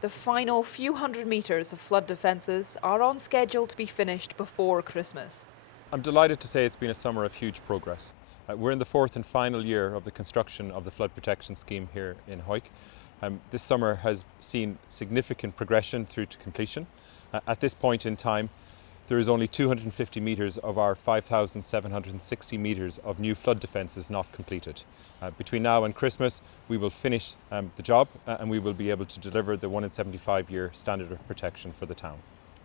The final few hundred metres of flood defences are on schedule to be finished before Christmas. I'm delighted to say it's been a summer of huge progress. We're in the fourth and final year of the construction of the Flood Protection Scheme here in Hawick. This summer has seen significant progression through to completion. At this point in time, there is only 250 metres of our 5,760 metres of new flood defences not completed. Between now and Christmas, we will finish the job and we will be able to deliver the 1 in 75-year standard of protection for the town.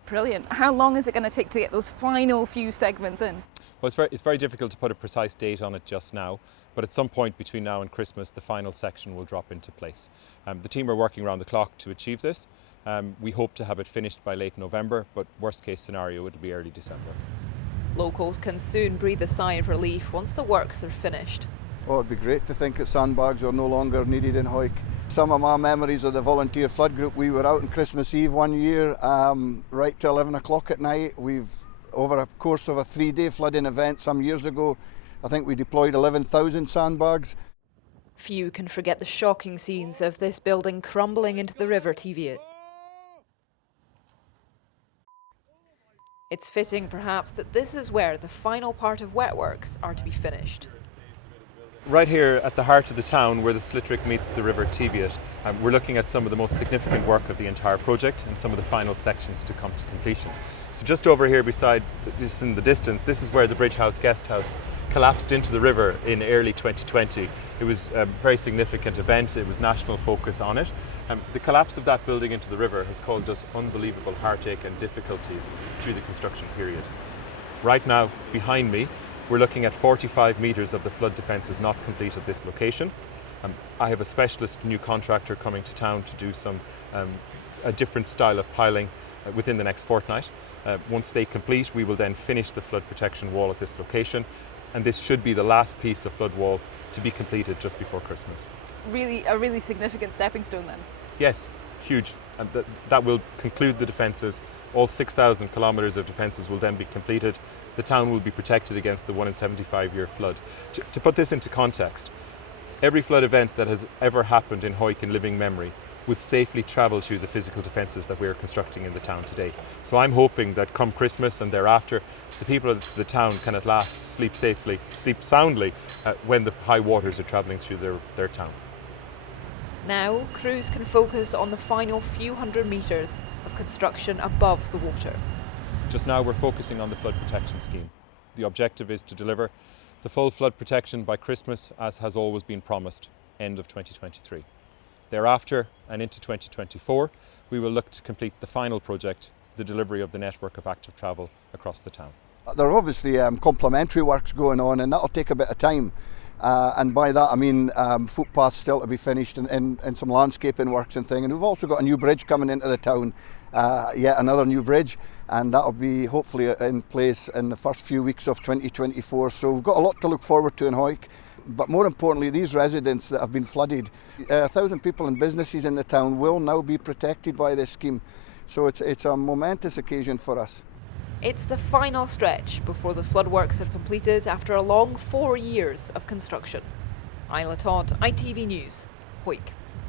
Brilliant. How long is it going to take to get those final few segments in? Well, it's very difficult to put a precise date on it just now, but at some point between now and Christmas, the final section will drop into place. The team are working around the clock to achieve this. We hope to have it finished by late November, but worst case scenario, it'll be early December. Locals can soon breathe a sigh of relief once the works are finished. Oh, it'd be great to think that sandbags are no longer needed in Hawick. Some of my memories of the volunteer flood group, we were out on Christmas Eve one year, right to 11 o'clock at night. Over a course of a 3-day flooding event some years ago, I think we deployed 11,000 sandbags. Few can forget the shocking scenes of this building crumbling into the river Teviot. It's fitting, perhaps, that this is where the final part of wet works are to be finished. Right here at the heart of the town, where the Slitterick meets the river Teviot, we're looking at some of the most significant work of the entire project and some of the final sections to come to completion. So just over here beside, just in the distance, this is where the Bridge House Guest House collapsed into the river in early 2020. It was a very significant event. It was national focus on it. The collapse of that building into the river has caused us unbelievable heartache and difficulties through the construction period. Right now, behind me, we're looking at 45 metres of the flood defences not complete at this location. I have a specialist new contractor coming to town to do a different style of piling within the next fortnight. Once they complete, we will then finish the flood protection wall at this location, and this should be the last piece of flood wall to be completed just before Christmas. A really significant stepping stone then? Yes, huge. And that will conclude the defences. All 6,000 kilometres of defences will then be completed. The town will be protected against the 1 in 75-year flood. To put this into context, every flood event that has ever happened in Hawick in living memory would safely travel through the physical defences that we are constructing in the town today. So I'm hoping that come Christmas and thereafter, the people of the town can at last sleep soundly when the high waters are travelling through their town. Now, crews can focus on the final few hundred metres of construction above the water. Just now we're focusing on the flood protection scheme. The objective is to deliver the full flood protection by Christmas, as has always been promised, end of 2023. Thereafter and into 2024, we will look to complete the final project, the delivery of the network of active travel across the town. There are obviously complementary works going on, and that'll take a bit of time. And by that I mean footpaths still to be finished and some landscaping works and things. And we've also got a new bridge coming into the town, yet another new bridge, and that'll be hopefully in place in the first few weeks of 2024. So we've got a lot to look forward to in Hawick. But more importantly, these residents that have been flooded, 1,000 people and businesses in the town will now be protected by this scheme. So it's a momentous occasion for us. It's the final stretch before the flood works are completed after a long 4 years of construction. Isla Todd, ITV News, Hawick.